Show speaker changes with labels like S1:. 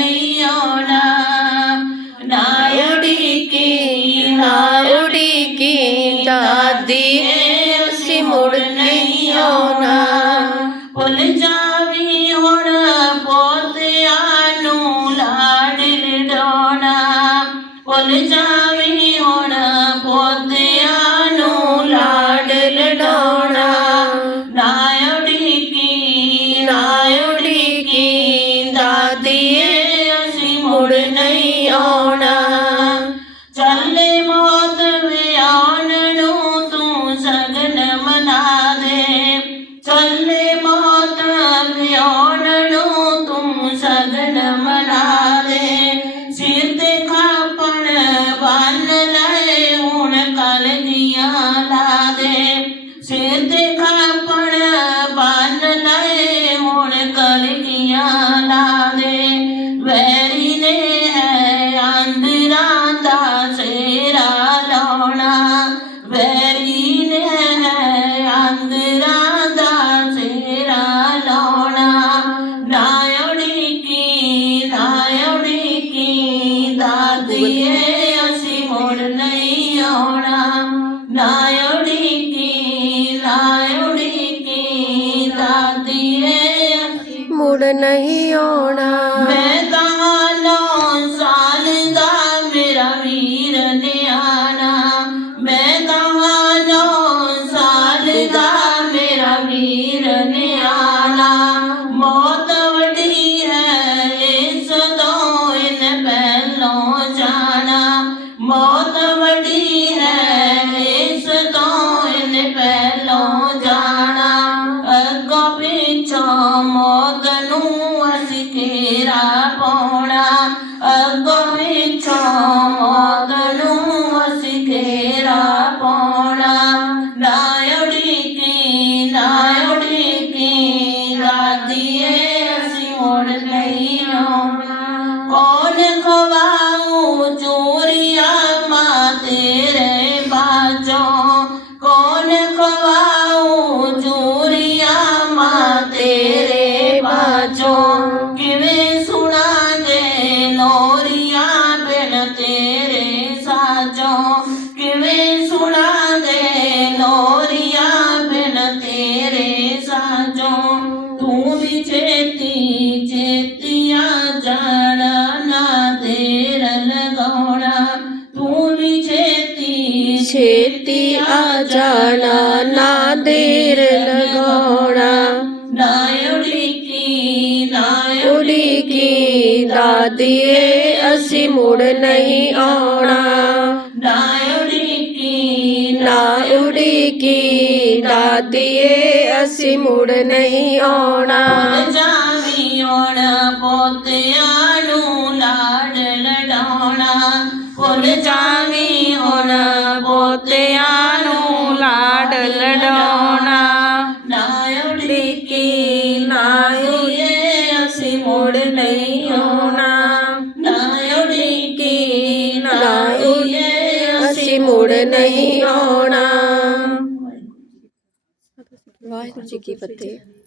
S1: যাইও না నాయుడికి నాయుడికి దాది ముడిన come for ਨਹੀਂ ਆਉਣਾ ਮੈਂ ਤਾਂ ਨੌ ਸਾਲ ਦਾ ਮੇਰਾ ਵੀਰ ਨਿਆਣਾ ਮੈਂ ਤਾਂ ਨੌ ਸਾਲ ਦਾ ਮੇਰਾ ਵੀਰ ਨਿਆਣਾ ਮੌਤ ਵੱਡੀ ਹੈ ਇਸ ਤੋਂ ਇਨ ਪਹਿਲੋਂ ਜਾਣਾ ਮੌਤ ਵੱਡੀ ਹੈ ਇਸ ਤੋਂ ਇਨ ਪਹਿਲੋਂ ਜਾਣਾ ਅੱਗੋਂ ਪਿੱਛੋਂ ਮੌਤ ਨੂੰ রেল ঘোড়া उड़ी की असी मुड़ नहीं आना ना उड़ी की दादिए असी मुड़ नहीं आना जावी आना पोतिया लाड लड़ा पुल जावी ओण लाड ಒಡನೆಯೋಣ ನಾಯೊಡಿಕೆ ನಾಯಿಯೇ ਅਸੀਂ ਮੁੜ ਨਹੀਂ ਆਉਣਾ। ਵਾਹਿਗੁਰੂ ਜੀ ਕੀ ਫਤਿਹ।